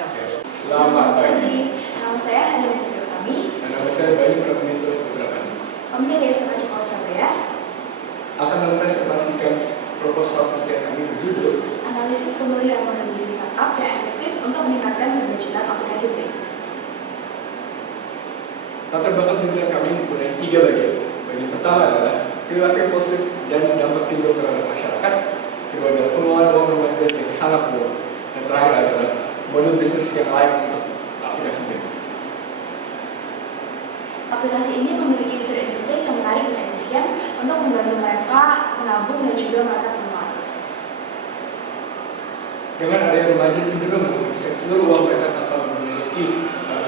Selamat pagi. Nama saya Hana Putri Utami. Dan nama saya Bayu Pramito Putrapani. Kami dari SMA Cekol Surabaya Akan mempresentasikan proposal penelitian kami berjudul analisis pemulihan model bisnis startup yang efektif untuk meningkatkan keberlanjutan aplikasi Blink. latar belakang penelitian kami mempunyai 3 bagian. Bagian pertama adalah perilaku impulsif dan dampak tinjau terhadap masyarakat. Kedua adalah pengelolaan uang remaja yang sangat buruk. Dan terakhir adalah model bisnis yang layak untuk aplikasi Blink. Aplikasi ini memiliki user interface yang menarik dan efisien untuk membantu mereka menabung dan juga melacak pengeluaran. Dengan adanya remaja cenderung menghabiskan seluruh uang mereka tanpa memiliki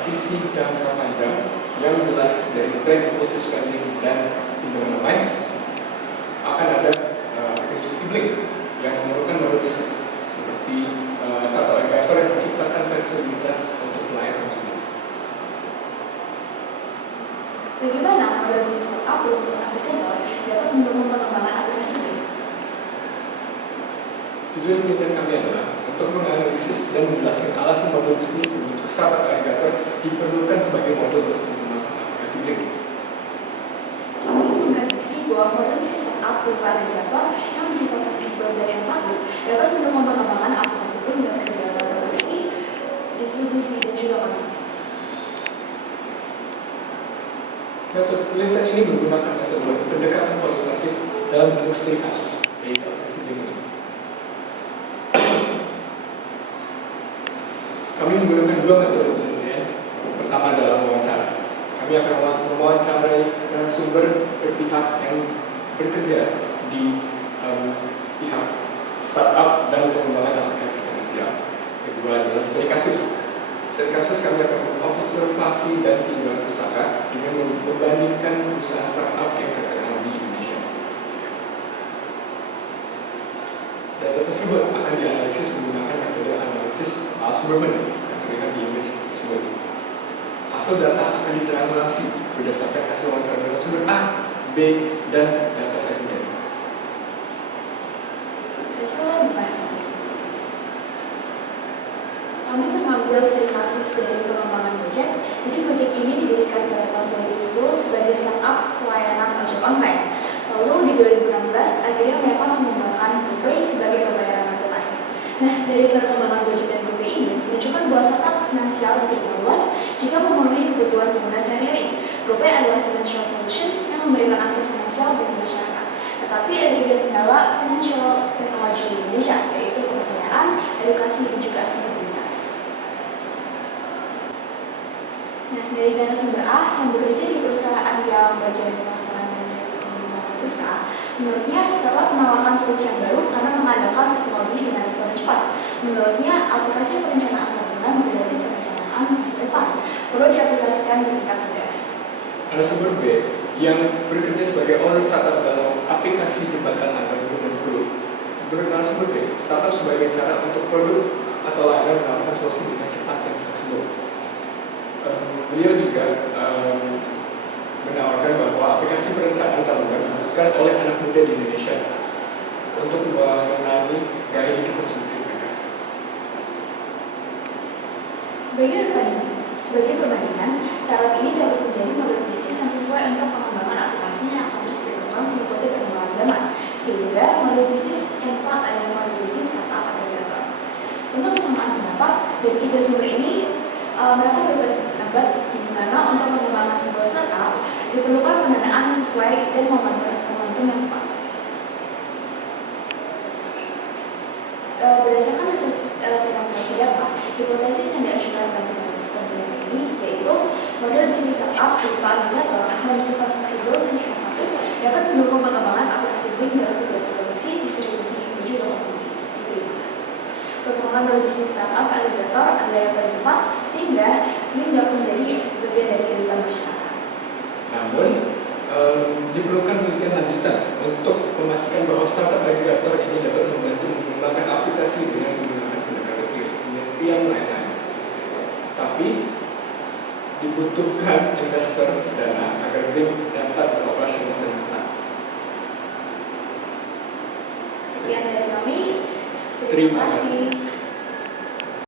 visi jangka panjang yang jelas dari tren impulsif spending dan pinjaman online, akan ada aplikasi seperti Blink yang memerlukan model bisnis seperti startup aggregator yang menciptakan fleksibilitas untuk melayani konsumen. Bagaimana model bisnis startup berbentuk aplikator dapat mendukung pengembangan aplikasi Blink? Tujuan penelitian kami adalah untuk menganalisis dan menjelaskan alasan model bisnis berbentuk startup aggregator diperlukan sebagai model untuk mengembangkan aplikasi Blink. Kami memprediksi bahwa model bisnis startup berupa aggregator yang bersifat fleksibel dan inovatif dapat mendukung pengembangan aplikasi Blink dan kegiatan produksi, distribusi, dan juga konsumsi. Metode penelitian ini menggunakan metode pendekatan kualitatif dalam bentuk studi kasus, yaitu aplikasi Blink ini. Kami menggunakan 2 metode penelitian. Pertama adalah wawancara. Kami akan mewawancarai sumber berpihak yang bekerja di pihak startup dan pengembangan aplikasi finansial. Kedua adalah studi kasus. Studi kasus kami akan mengobservasi dan tinjauan pustaka dengan membandingkan perusahaan startup yang terkenal di Indonesia. Data tersebut akan dianalisis menggunakan metode analisis sumber benda yang terlihat di image tersebut. Hasil data akan ditriangulasi berdasarkan hasil wawancara dengan sumber A, B, dan data sekunder. Hasil pembahasan. Kami mengambil studi kasus dari pengembangan Gojek. Jadi Gojek ini didirikan pada tahun 2010 sebagai startup pelayanan ojek online. Lalu di 2016 akhirnya mereka mengembangkan GoPay sebagai pembayaran non-tunai. Nah, dari perkembangan Gojek dan GoPay ini menunjukkan bahwa startup finansial diterima luas jika memenuhi kebutuhan pengguna sehari-hari. GoPay adalah financial solution yang memberikan akses finansial bagi masyarakat. Tetapi ada 3 kendala financial technology di Indonesia, yaitu kepercayaan, edukasi, dan juga aksesibilitas. Nah, dari narasumber A yang bekerja di perusahaan yang bagian pemasaran dan pengembangan usaha, menurutnya setelah menawarkan solusi yang baru karena mengandalkan teknologi dengan respon cepat. Menurutnya, aplikasi perencanaan bangunan berarti perencanaan masa depan perlu diaplikasikan di tingkat negara. Narasumber B yang bekerja sebagai owner startup dalam aplikasi jembatan antar guru dan guru. Menurut narasumber B, startup sebagai cara untuk produk atau layanan menawarkan solusi dengan cepat dan fleksibel. Beliau juga menawarkan bahwa aplikasi perencanaan tabungan dibutuhkan oleh anak muda di Indonesia untuk mengenali gaya hidup konsumtif mereka. Sebagai perbandingan, startup ini dapat menjadi model bisnis yang sesuai untuk pengembangan aplikasinya yang akan terus berkembang mengikuti perkembangan zaman, sehingga model bisnis yang tepat adalah model bisnis startup aggregator. Untuk kesamaan pendapat, dari 3 sumber ini, mereka berpendapat di mana untuk mengembangkan sebuah startup diperlukan pendanaan yang sesuai dan momentum yang tepat. Berdasarkan hasil interpretasi data, hipotesis yang diajukan pada penelitian ini yaitu model bisnis startup berupa aggregator yang bersifat fleksibel dan inovatif dapat mendukung pengembangan aplikasi Blink dalam kegiatan produksi, distribusi, dan juga konsumsi. Perkembangan model bisnis startup aggregator adalah yang paling tepat sehingga Blink dapat menjadi bagian dari kehidupan masyarakat. Namun, diperlukan penelitian lanjutan untuk memastikan bahwa startup aggregator ini dapat membantu mengembangkan aplikasi dengan menggunakan pendekatan penelitian lain-lain. Tapi, dibutuhkan investor dana agar Blink dapat beroperasional dengan tepat. Sekian dari kami. Terima kasih.